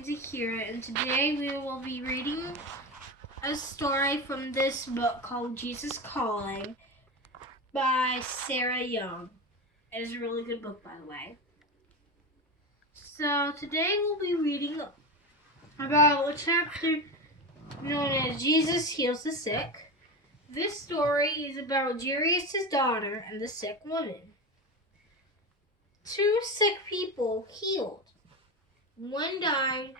name's Akira, and today we will be reading a story from this book called Jesus Calling by Sarah Young. It is a really good book, by the way. So today we'll be reading about a chapter known as Jesus Heals the Sick. This story is about Jairus' daughter and the sick woman. Two sick people healed. One died,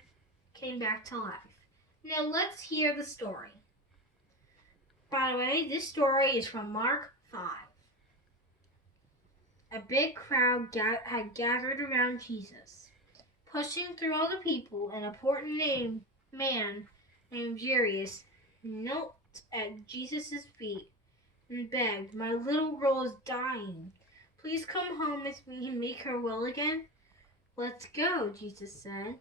came back to life. Now let's hear the story. By the way, this story is from Mark 5. A big crowd had gathered around Jesus. Pushing through all the people, an important man named Jairus knelt at Jesus' feet and begged, "My little girl is dying. Please come home with me and make her well again." "Let's go," Jesus said.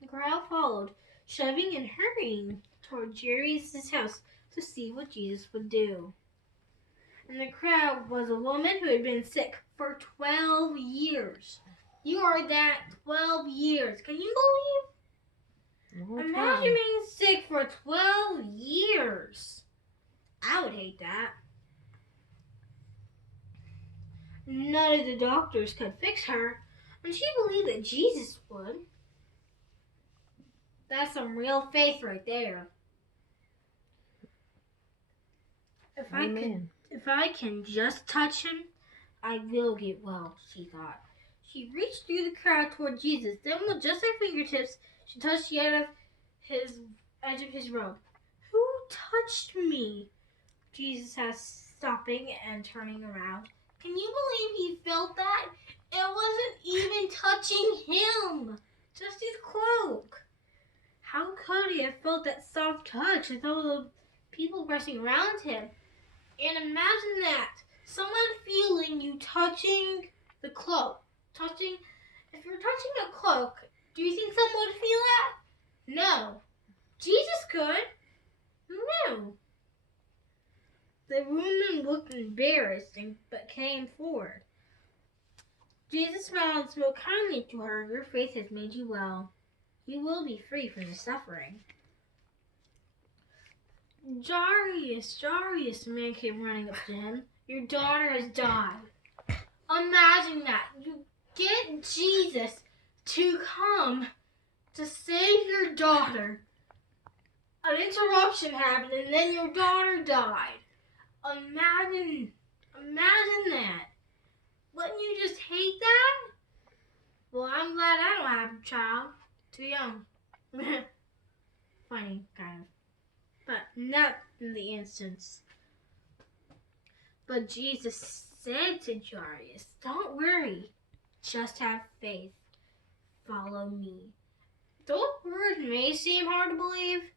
The crowd followed, shoving and hurrying toward Jairus' house to see what Jesus would do. In the crowd was a woman who had been sick for 12 years. You heard that, 12 years. Can you believe? Imagine being sick for 12 years. I would hate that. None of the doctors could fix her, and she believed that Jesus would. That's some real faith right there. If I can just touch him, I will get well, she thought. She reached through the crowd toward Jesus. Then with just her fingertips, she touched the edge of his robe. "Who touched me?" Jesus asked, stopping and turning around. Can you believe he felt that? It wasn't even touching him, just his cloak. How could he have felt that soft touch with all the people pressing around him? And imagine that, someone feeling you touching the cloak. If you're touching a cloak, do you think someone would feel that? No. Jesus could. No. The woman looked embarrassed but came forward. Jesus smiled and spoke kindly to her. "Your faith has made you well. You will be free from the suffering." Jairus, the man came running up to him. "Your daughter has died." Imagine that. You get Jesus to come to save your daughter. An interruption happened and then your daughter died. Imagine that. Wouldn't you just hate that? Well, I'm glad I don't have a child. Too young. Funny, kind of. But not in the instance. But Jesus said to Jairus, "Don't worry. Just have faith. Follow me." Those words may seem hard to believe,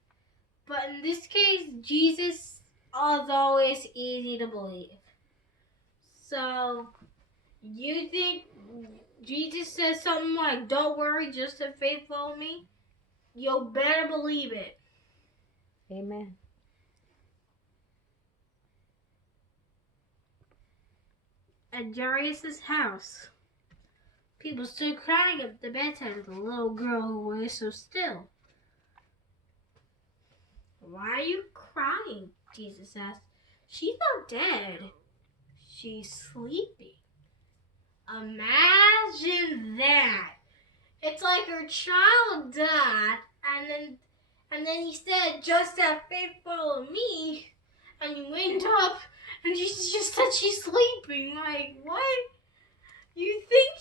but in this case, Jesus is always easy to believe. So, you think Jesus says something like, "Don't worry, just have faith, follow me"? You'll better believe it. Amen. At Jairus' house, people stood crying at the bedside of the little girl who was so still. "Why are you crying?" Jesus asked. "She's not dead. She's sleeping." Imagine that. It's like her child died, and then he said, "Just have faith, follow me," and you went up, and Jesus just said she's sleeping. Like, what? You think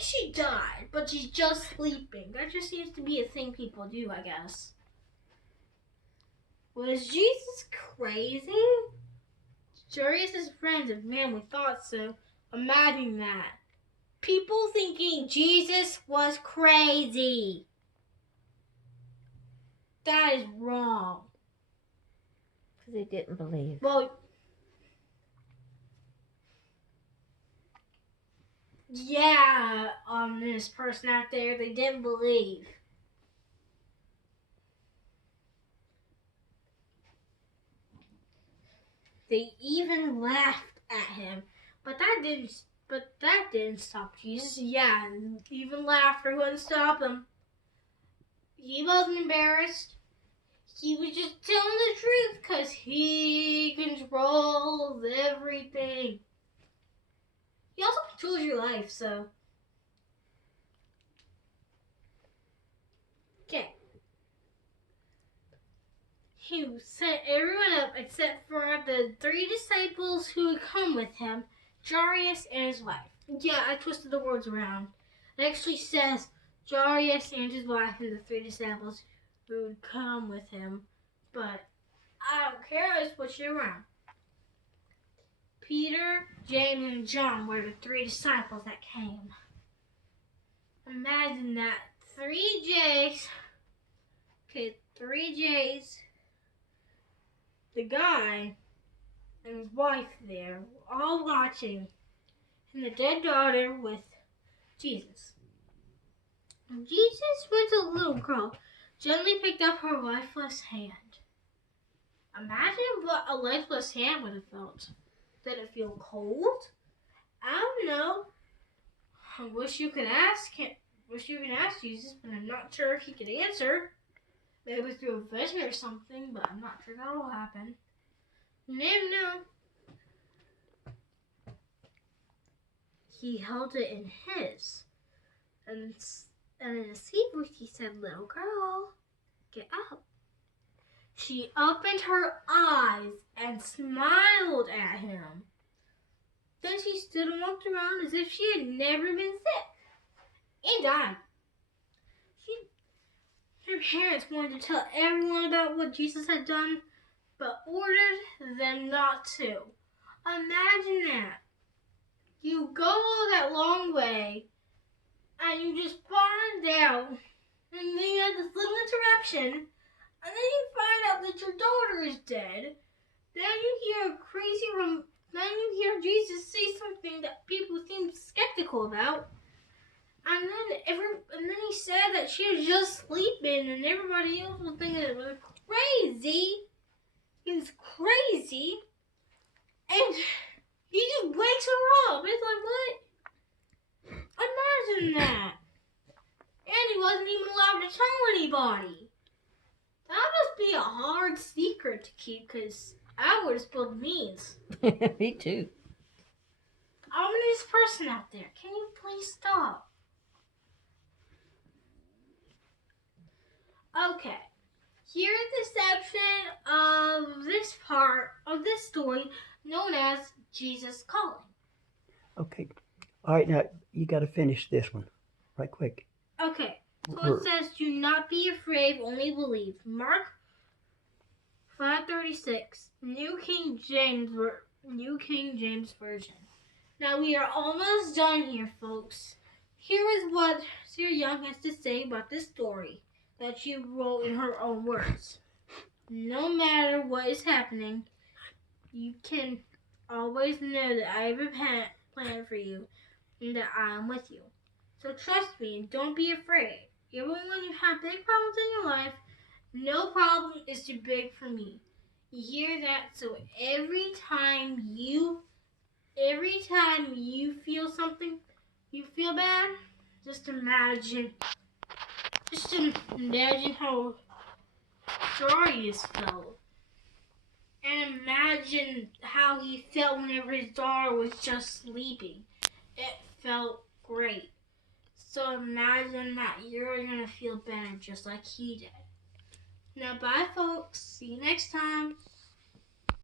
she died, but she's just sleeping. That just seems to be a thing people do, I guess. Was Jesus crazy? Jairus' friends and family thought so. Imagine that. People thinking Jesus was crazy. That is wrong. Because they didn't believe. Well, yeah, this person out there, they didn't believe. They even laughed at him, but that didn't But that didn't stop Jesus. Yeah, and even laughter wouldn't stop him. He wasn't embarrassed. He was just telling the truth because he controls everything. He also controls your life, so. Okay. He set everyone up except for the 3 disciples who had come with him, Jairus and his wife. Yeah, I twisted the words around. It actually says Jairus and his wife and the 3 disciples who would come with him, but I don't care, I switched it around. Peter, James, and John were the 3 disciples that came. Imagine that. 3 J's. Okay, 3 J's. The guy and his wife there, all watching, and the dead daughter with Jesus. Jesus, with a little girl, gently picked up her lifeless hand. Imagine what a lifeless hand would have felt. Did it feel cold? I don't know. I wish you could ask him. Wish you could ask Jesus, but I'm not sure if he could answer. Maybe through a vision or something, but I'm not sure that will happen. You never know. He held it in his, and in a sweet voice he said, "Little girl, get up." She opened her eyes and smiled at him. Then she stood and walked around as if she had never been sick and died. Her parents wanted to tell everyone about what Jesus had done, but ordered them not to. Imagine that. You go all that long way, and you just find out, and then you have this little interruption, and then you find out that your daughter is dead. Then you hear Jesus say something that people seem skeptical about. And then he said that she was just sleeping, and everybody else was thinking it was crazy. He was crazy, and he just wakes her up. It's like, what? Imagine that. And he wasn't even allowed to tell anybody. That must be a hard secret to keep, because I would have spilled the beans. Me too. Ominous person out there, can you please stop? Okay, here's the section of this part of this story known as Jesus Calling. Okay. All right, now you got to finish this one right quick. Okay, so it says, "Do not be afraid, only believe." Mark 5:36, New King James Version. Now we are almost done here, folks. Here is what Sarah Young has to say about this story that she wrote in her own words. "No matter what is happening, you can always know that I have a plan for you and that I am with you. So trust me and don't be afraid. Even when you have big problems in your life, no problem is too big for me." You hear that? So every time you feel something, you feel bad, just imagine how Darius felt. And imagine how he felt whenever his daughter was just sleeping. It felt great. So imagine that you're going to feel better just like he did. Now bye folks. See you next time.